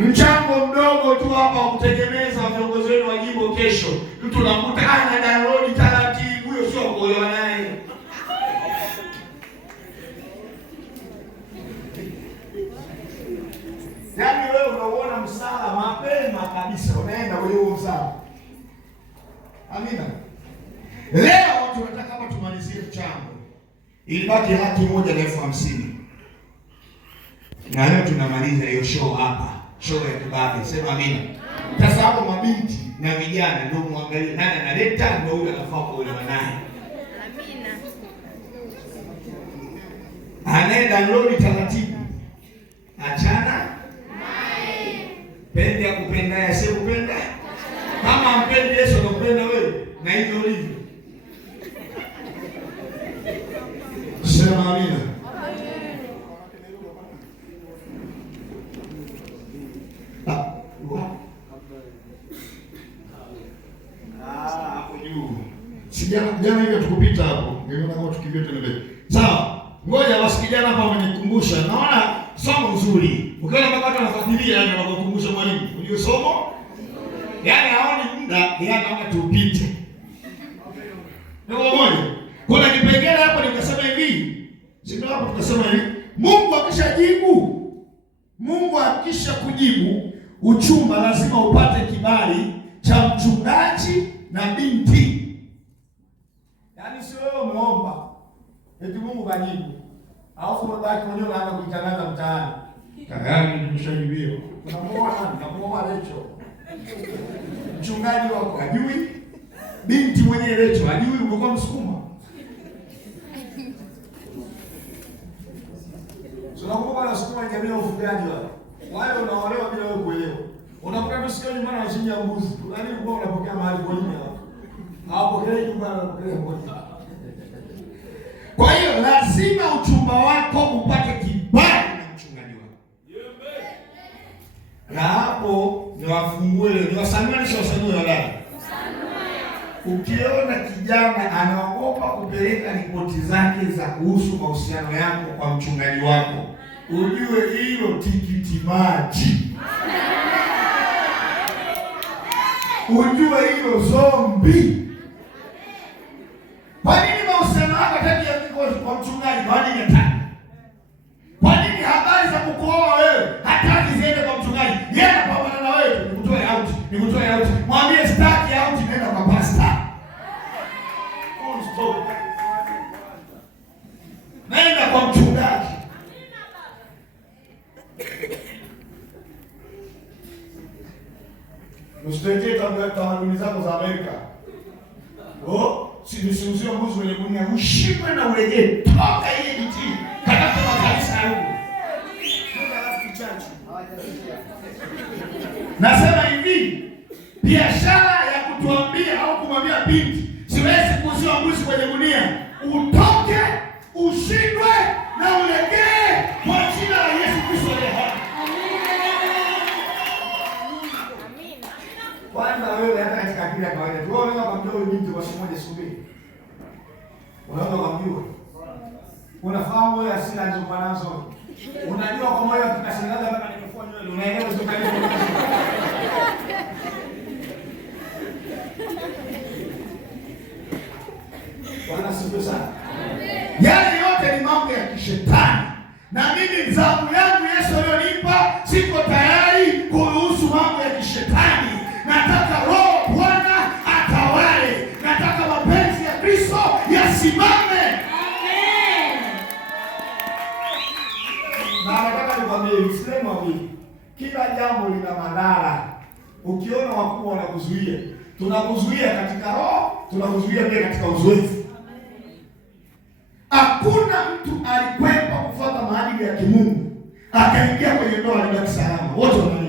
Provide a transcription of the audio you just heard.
Mchango mdogo tu hapa kutegemeza viongozi wenu wa jimbo kesho. Mtu unakuta ana download taratibu, hiyo sio kuolewa naye. Yaani wewe unaona msala mapema kabisa, unaenda kwenye huo msala. Amina. Leo tunataka hapa tumalizie mchango. Ilibaki laki moja na 50,000. Na leo tunamaliza hiyo show hapa. Show ya kibabe. Sema amina. Sasa hapo mabinti na vijana ndio muangalie nani analeta, ndio yule anafaa kuolewa naye. Amina. Anaenda download taratibu. Achana. Pende ya kupenda ya sio kupenda. Kama ampendi Yesu anakupenda wewe na hivyo ulivyo. Sema amina. Hapo juu. Jana hivi tukupita hapo. Niliona kama tukimbie tena mbele. Sawa. Ngoja basi kijana hapa amenikumbusha. Naona somo nzuri. Ukiona mpaka watu wanafuatilia yani wanakukumbusha mwalimu. Unajua somo? Yaani haoni muda, yeye anaona tupite. Ndio moja. Kuna kipengele hapo nikasema hivi. Sio hapo tukasema hivi. Mungu akisha kujibu uchumba lazima upate kibali cha mchungaji na binti. Yaani sio wewe umeomba. Eti Mungu kajibu. Alafu mbaki mwenyewe unaanza kuitangaza mtaani. Tayari nimeshajibiwa. Unamuoa Lecho. Mchungaji wako hajui, binti mwenyewe Lecho hajui, umekuwa Msukuma. Tunakumbuka na Sukuma jamii ya ufugaji wao. Wale unaolewa bila wewe kuelewa. Unakuta msikio nyumbani anachinja mbuzi. Yaani ulikuwa unapokea mahali kwa nini hapo? Hawapokei nyumbani unapokea mbuzi. Kwa hiyo lazima uchumba wako upate kibali na mchungaji wako. Na hapo niwafungue leo, niwasanue wadada. Ukiona kijana anaogopa kupeleka ripoti zake za kuhusu mahusiano yako kwa mchungaji wako, ujue hilo tikiti maji. Ujue hilo zombi. Kwa nini mahusiano yako hataki kwa mchungaji? Kwa nini hataki? Kwa nini habari za kukuoa wewe hataki ziende kwa mchungaji? Yeye anapambana na wewe, nikutoe out. Mwambie staki out, nenda kwa pastor. Stop. Nenda kwa mchungaji. Msitete tamaduni zako za Amerika. Sinusiuzio mbuzi wenye gunia ushikwe na urejee. Toka ile biti. Kanaka makanisa huko. Nasema hivi, biashara ya kutuambia au kumwambia binti siwezi kuuziwa mbuzi kwenye gunia, utoke, ushindwe na ulegee kwa jina la Yesu Kristo aliye hai. Amina. Kwanza wewe hata katika akili ya kawaida, wewe unaweza kumjua huyu binti kwa siku moja siku mbili. Unaweza kumjua. Unafahamu wewe asili alizokuwa nazo. Unajua kwa moyo tukashangaza mpaka nimefua nywele. Unaelewa hizo kanisa. Bwana sifiwe sana. Yale yote ni mambo ya kishetani. Na mimi zamu yangu Yesu aliyonipa siko tayari kuruhusu mambo ya kishetani. Nataka Roho Bwana atawale. Nataka mapenzi ya Kristo yasimame. Amen. Na nataka nikwambie Uislamu hivi. Kila jambo lina madhara. Ukiona wakubwa wanakuzuia, tunakuzuia katika roho, tunakuzuia pia katika uzoefu. Hakuna mtu alikwepa kufuata maadili ya kimungu akaingia kwenye ndoa bila salama. Wote wana